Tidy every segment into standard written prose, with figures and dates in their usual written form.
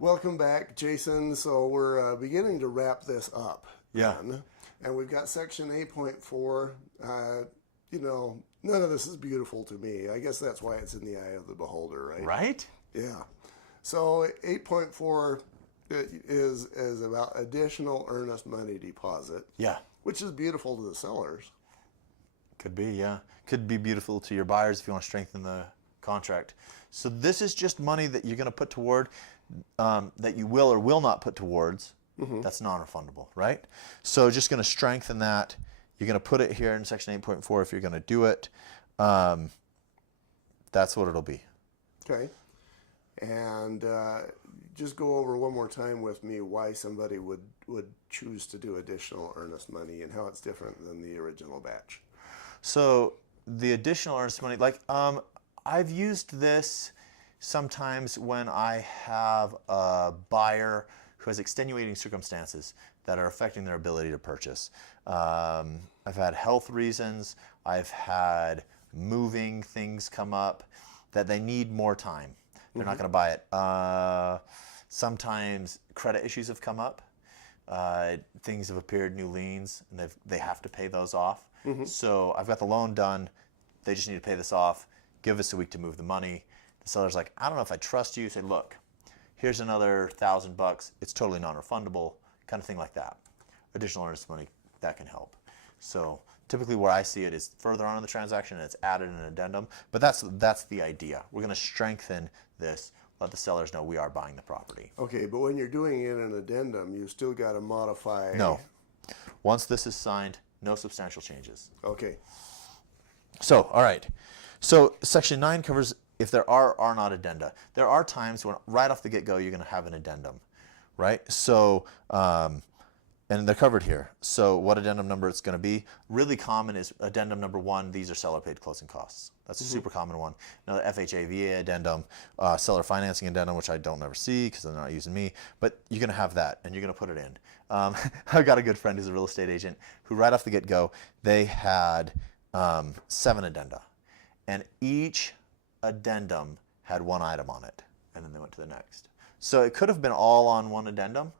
Welcome back, Jason. So we're beginning to wrap this up. Yeah. Then. And we've got section 8.4. None of this is beautiful to me. I guess that's why it's in the eye of the beholder, right? Right? Yeah. So 8.4 is about additional earnest money deposit. Yeah. Which is beautiful to the sellers. Could be, yeah. Could be beautiful to your buyers if you want to strengthen the contract. So this is just money that you're going to put toward, that you will or will not put towards. Mm-hmm. That's non-refundable, right? So just going to strengthen that. You're going to put it here in section 8.4 if you're going to do it. That's what it'll be. Okay. And just go over one more time with me why somebody would choose to do additional earnest money and how it's different than the original batch. So the additional earnest money, I've used this sometimes when I have a buyer who has extenuating circumstances that are affecting their ability to purchase. I've had health reasons. I've had moving things come up that they need more time. They're not going to buy it. Sometimes credit issues have come up. Things have appeared, new liens, and they have to pay those off. Mm-hmm. So I've got the loan done. They just need to pay this off. Give us a week to move the money. The seller's like, I don't know if I trust you. Say, look, here's another $1,000. It's totally non-refundable, kind of thing like that. Additional earnest money, that can help. So typically where I see it is further on in the transaction and it's added in an addendum, but that's the idea. We're going to strengthen this, let the sellers know we are buying the property. Okay, but when you're doing it in an addendum, you still got to modify. No. Once this is signed, no substantial changes. Okay. So, all right. So section 9 covers if there are not addenda. There are times when right off the get-go you're going to have an addendum, right? So, and they're covered here. So what addendum number it's going to be. Really common is addendum number 1, these are seller paid closing costs. That's a super common one. Another FHA-VA addendum, seller financing addendum, which I don't ever see because they're not using me, but you're going to have that and you're going to put it in. I've got a good friend who's a real estate agent who right off the get-go, they had 7 addenda. And each addendum had 1 item on it, and then they went to the next. So it could have been all on one addendum,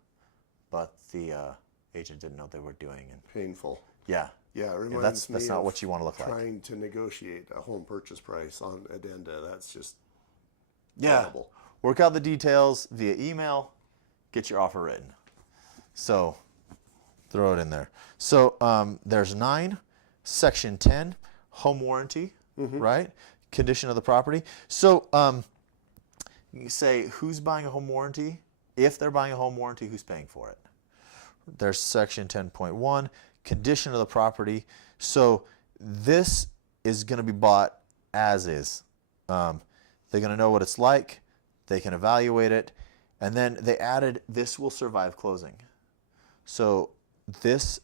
but the agent didn't know what they were doing. And painful. Yeah. Yeah, it reminds me that's not what you want to look like. Trying to negotiate a home purchase price on addenda, that's just terrible. Work out the details via email, get your offer written. So throw it in there. So there's 9, section 10, home warranty. Right? Condition of the property. So you say who's buying a home warranty? If they're buying a home warranty, who's paying for it? There's section 10.1, condition of the property. So this is going to be bought as is. They're going to know what it's like. They can evaluate it. And then they added this will survive closing. So this...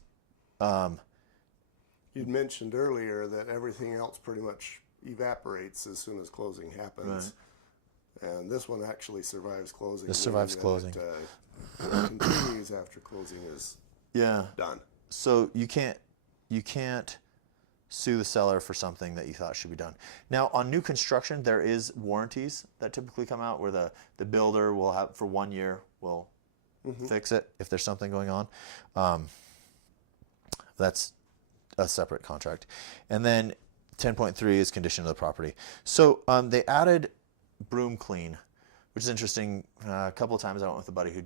You'd mentioned earlier that everything else pretty much evaporates as soon as closing happens. Right. And this one actually survives closing. This survives closing. It continues after closing is done. So you can't sue the seller for something that you thought should be done. Now on new construction, there is warranties that typically come out where the builder will have for 1 year will fix it if there's something going on. That's a separate contract. And then 10.3 is condition of the property. So they added broom clean, which is interesting. A couple of times I went with a buddy who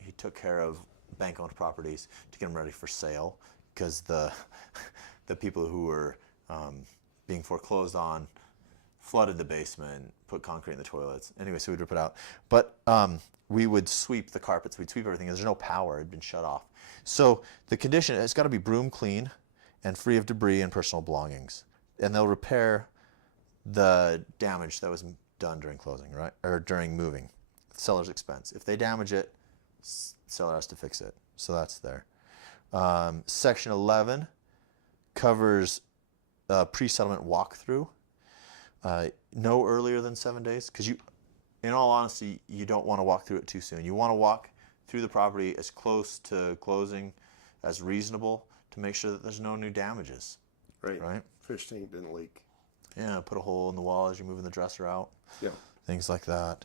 he took care of bank-owned properties to get them ready for sale because the people who were being foreclosed on flooded the basement, put concrete in the toilets. Anyway, so we'd rip it out. But we would sweep the carpets, we'd sweep everything. There's no power, it had been shut off. So the condition, it's got to be broom clean and free of debris and personal belongings. And they'll repair the damage that was done during closing, right? Or during moving. Seller's expense. If they damage it, seller has to fix it. So that's there. Section 11 covers pre-settlement walkthrough. No earlier than 7 days, because in all honesty, you don't want to walk through it too soon. You want to walk through the property as close to closing as reasonable to make sure that there's no new damages. Right? Fish tank didn't leak. Yeah, put a hole in the wall as you're moving the dresser out. Yeah. Things like that.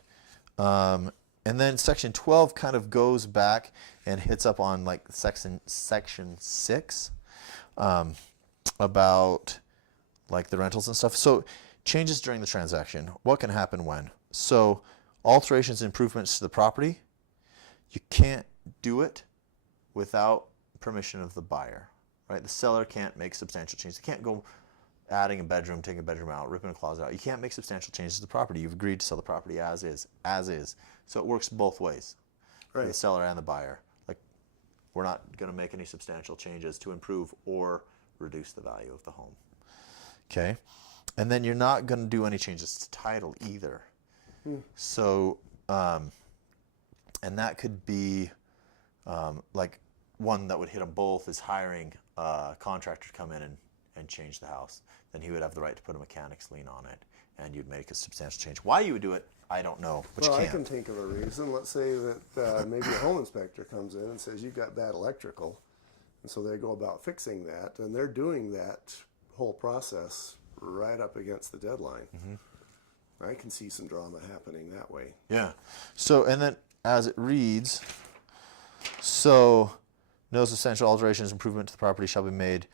And then section 12 kind of goes back and hits up on like section 6 about like the rentals and stuff. So changes during the transaction. What can happen when? So alterations, improvements to the property, you can't do it without permission of the buyer, right? The seller can't make substantial changes. They can't go adding a bedroom, taking a bedroom out, ripping a closet out. You can't make substantial changes to the property. You've agreed to sell the property as is. So it works both ways, for the seller and the buyer. Like, we're not going to make any substantial changes to improve or reduce the value of the home. Okay? And then you're not going to do any changes to title either. So, and that could be like one that would hit them both is hiring a contractor to come in and change the house. Then he would have the right to put a mechanics lien on it, and you'd make a substantial change. Why you would do it, I don't know, but well, you I can. can think of a reason. Let's say that maybe a home inspector comes in and says, you've got bad electrical. And so they go about fixing that, and they're doing that whole process right up against the deadline. I can see some drama happening that way. Yeah. So, and then as it reads, so no substantial alterations, improvement to the property shall be made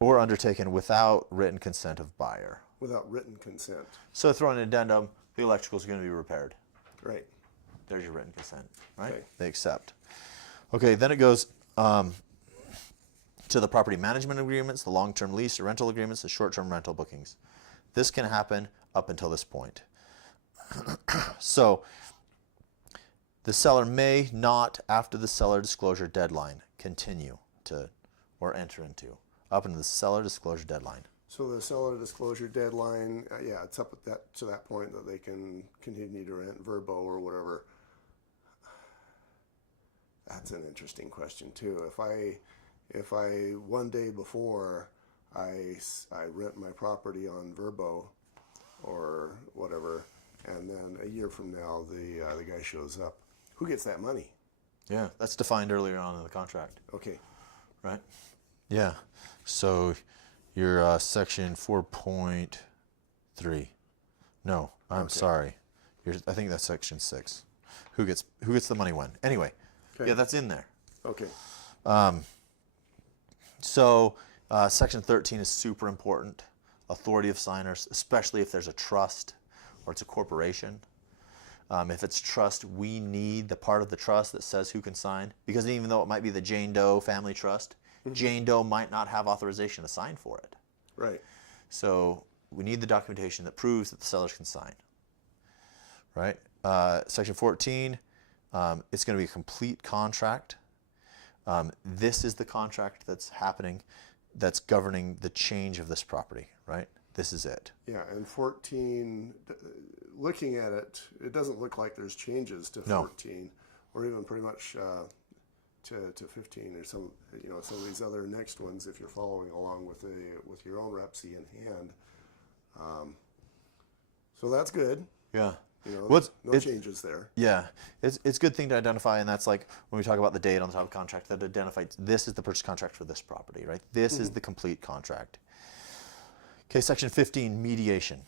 or undertaken without written consent of buyer. Without written consent. So throw an addendum, the electrical is going to be repaired. Right. There's your written consent, right? Okay. They accept. Okay, then it goes to the property management agreements, the long-term lease or rental agreements, the short-term rental bookings. This can happen up until this point. So the seller may not, after the seller disclosure deadline, continue to or enter into up into the seller disclosure deadline. So the seller disclosure deadline, yeah, it's up at that to that point that they can continue to rent verbo or whatever. That's an interesting question too. If I one day before I rent my property on verbo or whatever, and then a year from now the guy shows up, who gets that money? Yeah, that's defined earlier on in the contract. Okay. Right? Yeah. So your section 4.3. No, I'm sorry. I think that's section 6. Who gets the money when? Anyway. Okay. Yeah, that's in there. Okay. So section 13 is super important. Authority of signers, especially if there's a trust or it's a corporation. If it's trust, we need the part of the trust that says who can sign. Because even though it might be the Jane Doe family trust, Jane Doe might not have authorization to sign for it. Right. So we need the documentation that proves that the sellers can sign. Right? Section 14, it's going to be a complete contract. This is the contract that's happening, that's governing the change of this property, right? This is it. Yeah, and 14, looking at it, it doesn't look like there's changes to No. 14, or even pretty much to 15 or some of these other next ones if you're following along with your own repc in hand. So that's good. Yeah. No changes there. Yeah, it's a good thing to identify, and that's like when we talk about the date on the top of the contract that identifies this is the purchase contract for this property, right? This is the complete contract. Okay, section 15, mediation.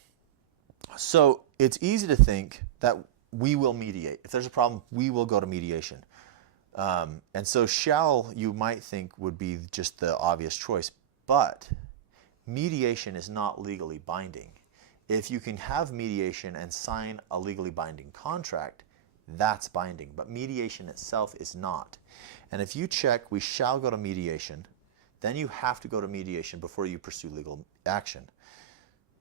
So it's easy to think that we will mediate. If there's a problem, we will go to mediation. And so shall, you might think, would be just the obvious choice, but mediation is not legally binding. If you can have mediation and sign a legally binding contract, that's binding. But mediation itself is not. And if you check, we shall go to mediation, then you have to go to mediation before you pursue legal action.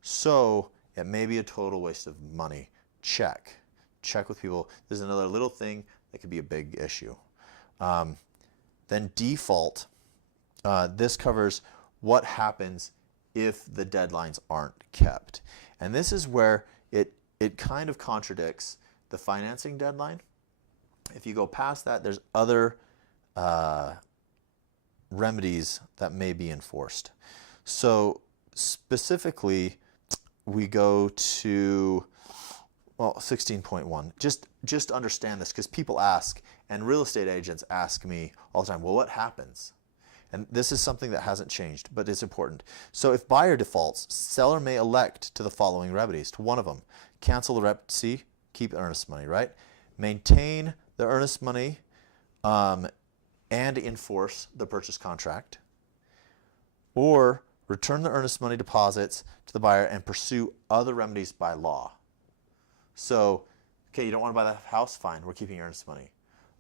So it may be a total waste of money. Check. Check with people. There's another little thing that could be a big issue. Then default. This covers what happens if the deadlines aren't kept. And this is where it kind of contradicts the financing deadline. If you go past that, there's other remedies that may be enforced. So specifically, we go to 16.1. Just understand this, because people ask, and real estate agents ask me all the time, well, what happens? And this is something that hasn't changed, but it's important. So if buyer defaults, seller may elect to the following remedies. To one of them, cancel the repc, keep earnest money, right? maintain the earnest money and enforce the purchase contract, or return the earnest money deposits to the buyer and pursue other remedies by law. So, okay, you don't want to buy the house, fine, we're keeping your earnest money.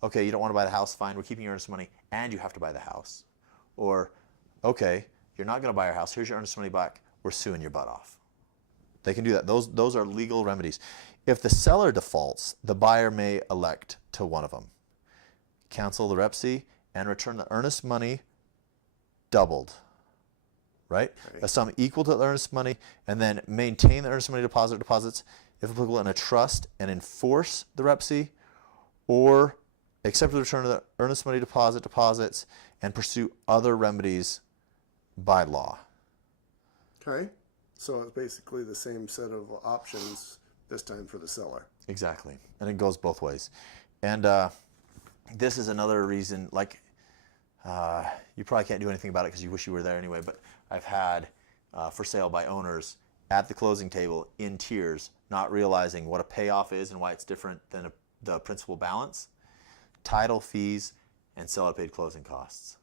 Okay, you don't want to buy the house, fine, we're keeping your earnest money and you have to buy the house. Or, okay, you're not going to buy our house, here's your earnest money back, we're suing your butt off. They can do that. Those are legal remedies. If the seller defaults, the buyer may elect to one of them. Cancel the repc and return the earnest money doubled, right? A sum equal to the earnest money, and then maintain the earnest money deposits, if applicable, in a trust and enforce the repc, or accept the return of the earnest money deposits and pursue other remedies by law. Okay. So it's basically the same set of options this time for the seller. Exactly. And it goes both ways. And this is another reason, like, you probably can't do anything about it because you wish you were there anyway, but I've had for sale by owners at the closing table in tears, not realizing what a payoff is and why it's different than the principal balance, title fees, and seller paid closing costs.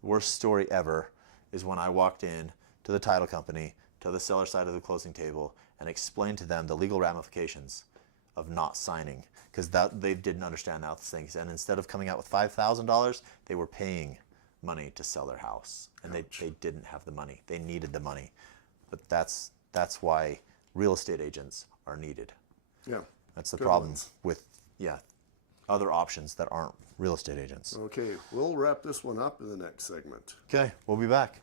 The worst story ever is when I walked in to the title company, to the seller side of the closing table, and explained to them the legal ramifications of not signing, because they didn't understand those things. And instead of coming out with $5,000, they were paying money to sell their house, and they didn't have the money. They needed the money, but that's why real estate agents are needed. Yeah. That's the Good problem ones. with other options that aren't real estate agents. Okay, we'll wrap this one up in the next segment. Okay, we'll be back.